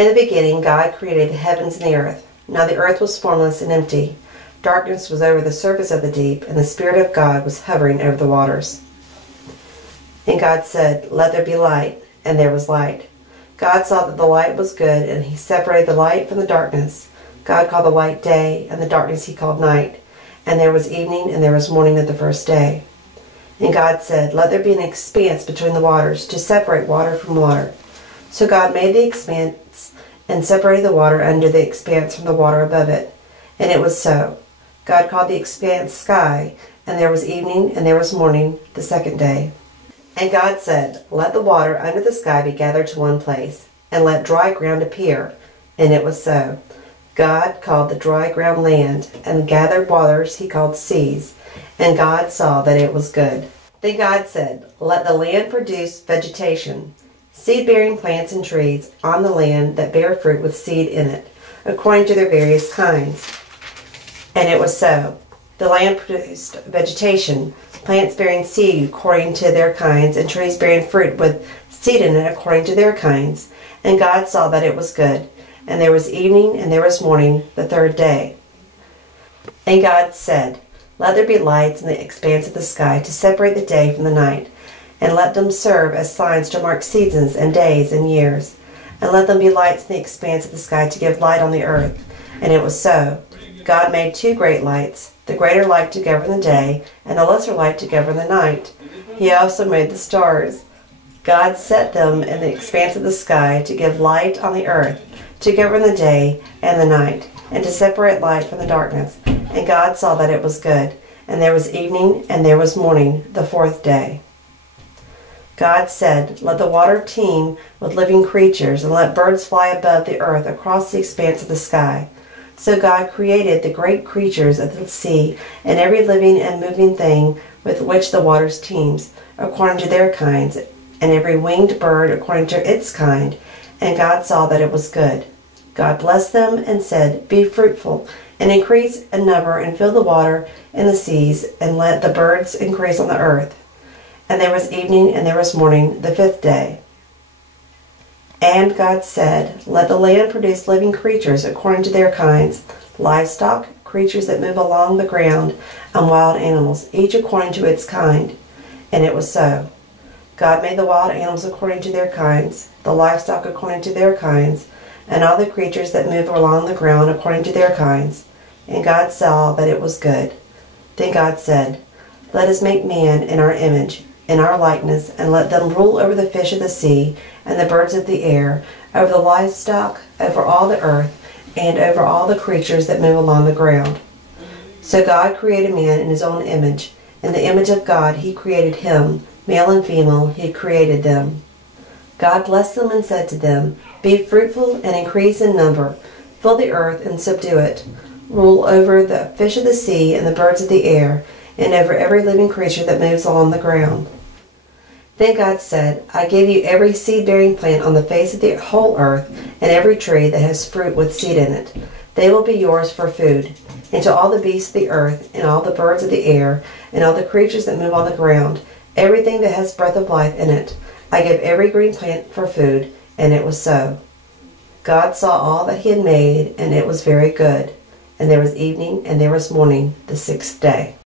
In the beginning, God created the heavens and the earth. Now the earth was formless and empty. Darkness was over the surface of the deep, and the Spirit of God was hovering over the waters. And God said, "Let there be light," and there was light. God saw that the light was good, and he separated the light from the darkness. God called the light day, and the darkness he called night. And there was evening, and there was morning of the first day. And God said, "Let there be an expanse between the waters, to separate water from water." So God made the expanse, and separated the water under the expanse from the water above it. And it was so. God called the expanse sky, and there was evening, and there was morning, the second day. And God said, "Let the water under the sky be gathered to one place, and let dry ground appear." And it was so. God called the dry ground land, and the gathered waters he called seas. And God saw that it was good. Then God said, "Let the land produce vegetation, seed-bearing plants and trees on the land that bear fruit with seed in it, according to their various kinds." And it was so. The land produced vegetation, plants bearing seed according to their kinds, and trees bearing fruit with seed in it according to their kinds. And God saw that it was good. And there was evening, and there was morning, the third day. And God said, "Let there be lights in the expanse of the sky to separate the day from the night, and let them serve as signs to mark seasons and days and years. And let them be lights in the expanse of the sky to give light on the earth." And it was so. God made two great lights, the greater light to govern the day, and the lesser light to govern the night. He also made the stars. God set them in the expanse of the sky to give light on the earth, to govern the day and the night, and to separate light from the darkness. And God saw that it was good. And there was evening, and there was morning, the fourth day. God said, "Let the water teem with living creatures, and let birds fly above the earth across the expanse of the sky." So God created the great creatures of the sea, and every living and moving thing with which the waters teems, according to their kinds, and every winged bird according to its kind. And God saw that it was good. God blessed them and said, "Be fruitful, and increase in number, and fill the water in the seas, and let the birds increase on the earth." And there was evening, and there was morning, the fifth day. And God said, "Let the land produce living creatures according to their kinds, livestock, creatures that move along the ground, and wild animals, each according to its kind." And it was so. God made the wild animals according to their kinds, the livestock according to their kinds, and all the creatures that move along the ground according to their kinds. And God saw that it was good. Then God said, "Let us make man in our image, in our likeness, and let them rule over the fish of the sea, and the birds of the air, over the livestock, over all the earth, and over all the creatures that move along the ground." So God created man in his own image. In the image of God he created him, male and female he created them. God blessed them and said to them, "Be fruitful and increase in number, fill the earth and subdue it, rule over the fish of the sea and the birds of the air, and over every living creature that moves along the ground." Then God said, "I give you every seed-bearing plant on the face of the whole earth, and every tree that has fruit with seed in it. They will be yours for food. And to all the beasts of the earth, and all the birds of the air, and all the creatures that move on the ground, everything that has breath of life in it, I give every green plant for food." And it was so. God saw all that he had made, and it was very good. And there was evening, and there was morning, the sixth day.